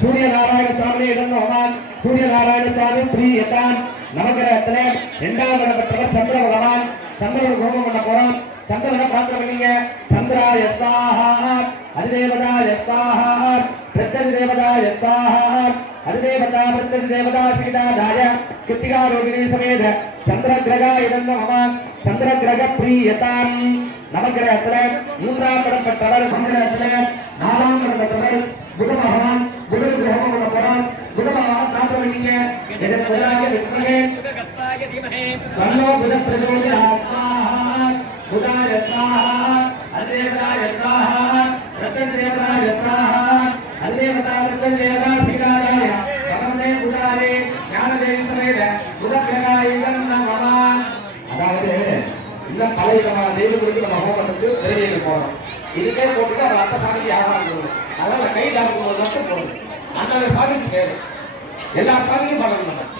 சூரிய நாராயண சுவாமி இடம் ஹோமம் சூரிய நாராயண சுவாமி பிரியதான் நவகிரகத்திலே இரண்டாவது இடம் பெற்றவர் சந்திர பகவான். சந்திரன் ஹோமம் பண்ண போறோம். சந்திரனை பார்க்க வேண்டிய சந்திராய ஸ்வாஹா அதிதேவதாய ஸ்வாஹா பிரத்யதி தேவதாய ஸ்வாஹா அதிதேவதா பிரத்யதி தேவதா சீதாதாய கிருத்திகா ரோகிணி சமேத சந்திர கிரக இடம் ஹோமம் சந்திர கிரக பிரியதான் நவகிரகத்தில மூன்றாம் இடம் பெற்றவர். சந்திரத்துல நாலாம் இடம் பெற்றவர் புத பகவான். புதனுக்கு ஹோமம் பண்ண போறோம். புத பகவான் காக்க வேண்டிய சன்னோ புத பிரஜோதியாத் புதாய ஸ்வாஹா அதிதேவதாய ஸ்வாஹா பிரத்யதி தேவதாய ஸ்வாஹா அதிதேவதா பிரத்யதி தேவதா சீதாதாய பகவதே புதாரே ஞானதேவி சமேத புத கிரகாயுதம் நமः. அதாவது இந்த பலவிதமான தெய்வங்களுக்கு நம்ம ஹோமத்துக்கு திரையில போறோம். இதுக்கே போட்டுட்டு அது அந்த சாமிக்கு வியாபாரம் பண்ணணும். அதனால கை தாக்கு மட்டும் போடணும். அந்த சாமிக்கு தேவை எல்லா சாமிக்கும் பண்ணணும்.